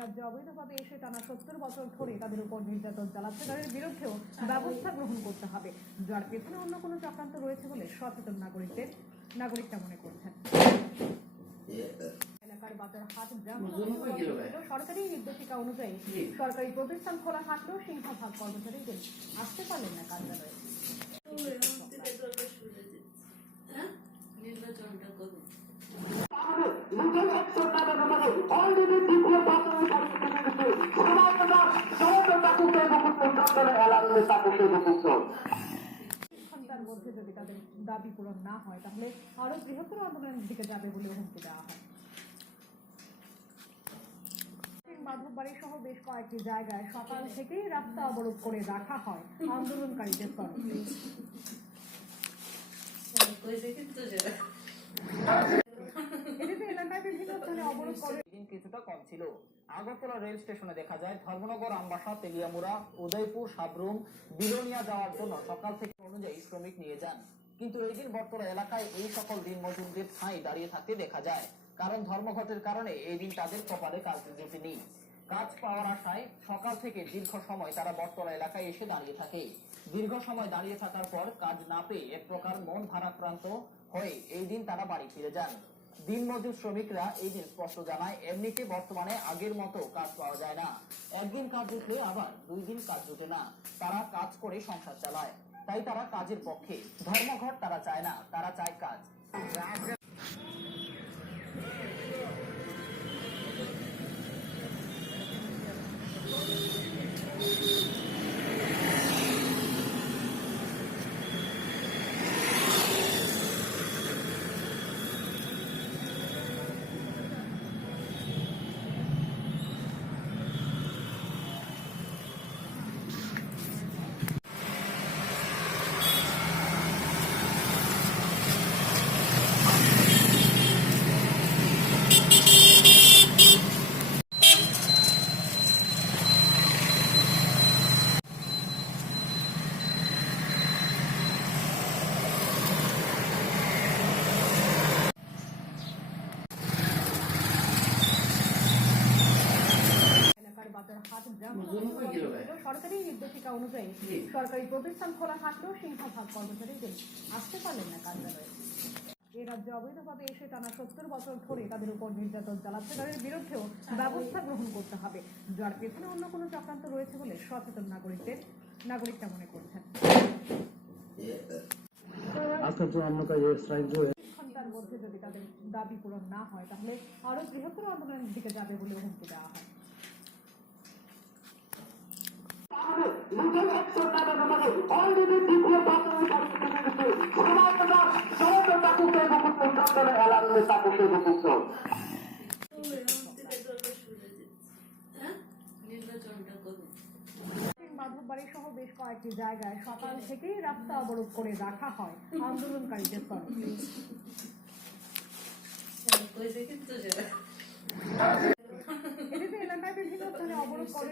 রাজ্যে অবৈধভাবে এসে টানা 70 বছর ধরে তাদের উপর নির্যাতন চালাচ্ছে, তাদের বিরুদ্ধেও ব্যবস্থা গ্রহণ করতে হবে, যার পেছনে অন্য কোনো চক্রান্ত রয়েছে বলে সচেতন নাগরিকরা মনে করছেন। এলাকার বাজার হাট গ্রাম সরকারি নির্দেশিকা অনুযায়ী সরকারি প্রতিষ্ঠান খোলা থাকলেও সিংহভাগ কর্মচারীদের আসতে পারলেন না কার্যালয়ে। মধ্যে যদি তাদের দাবি পূরণ না হয় তাহলে আরো বৃহত্তর আন্দোলনের দিকে যাবে বলে হুমকি দেওয়া হয়। মাধববাড়ি সহ বেশ কয়েকটি জায়গায় সকাল থেকেই রাস্তা অবরোধ করে রাখা হয় আন্দোলনকারীদের তরফে। কিছুটা কম ছিল। আগরতলা রেল স্টেশনে দেখা যায় ধর্মনগর, আমবাসা, তেলিয়ামুড়া, উদয়পুর, সাবরুম, বিলোনিয়া যাওয়ার জন্য সকাল থেকে অনুযায়ী শ্রমিক নিয়ে যান। কিন্তু এই দিন বর্তলা এলাকায় এই সকল দিন মজুরদের ঠাঁই দাঁড়িয়ে থাকতে দেখা যায়, কারণ ধর্মঘটের কারণে এই দিন তাদের কপালে কাজ জুটেনি। কাজ পাওয়ার আশায় সকাল থেকে দীর্ঘ সময় তারা বর্তলা এলাকায় এসে দাঁড়িয়ে থাকে। দীর্ঘ সময় দাঁড়িয়ে থাকার পর কাজ না পেয়ে এক প্রকার মন ভারাক্রান্ত হয়ে এই দিন তারা বাড়ি ফিরে যান। দিনমজুর শ্রমিকরা এই দিন স্পষ্ট জানায়, এমনিতে বর্তমানে আগের মতো কাজ পাওয়া যায় না। একদিন কাজ জুটলে আবার 2 দিন কাজ জুটে না। তারা কাজ করে সংসার চালায়, তাই তারা কাজের পক্ষে। ধর্মঘট তারা চায় না, তারা চায় কাজ। সরকারি নির্দেশিকা অনুযায়ী সরকারি প্রতিষ্ঠান খোলা থাকলেও সিংহভাগ কর্মচারীদের আসতে পারলেন না কার্যালয়ে। এই রাজ্যে অবৈধভাবে এসে টানা 70 বছর ধরে তাদের উপর নির্যাতন চালাচ্ছে, তাদের বিরুদ্ধেও ব্যবস্থা গ্রহণ করতে হবে, যার পেছনে অন্য কোনো চক্রান্ত রয়েছে বলে সচেতন নাগরিকরা মনে করছেন। ঘন্টার মধ্যে যদি তাদের দাবি পূরণ না হয় তাহলে আরো বৃহত্তর আন্দোলনের দিকে যাবে বলে হুমকি দেওয়া হয়। মাধববাড়ি সহ বেশ কয়েকটি জায়গায় সকাল থেকেই রাস্তা অবরোধ করে রাখা হয় আন্দোলনকারীদের তরফে।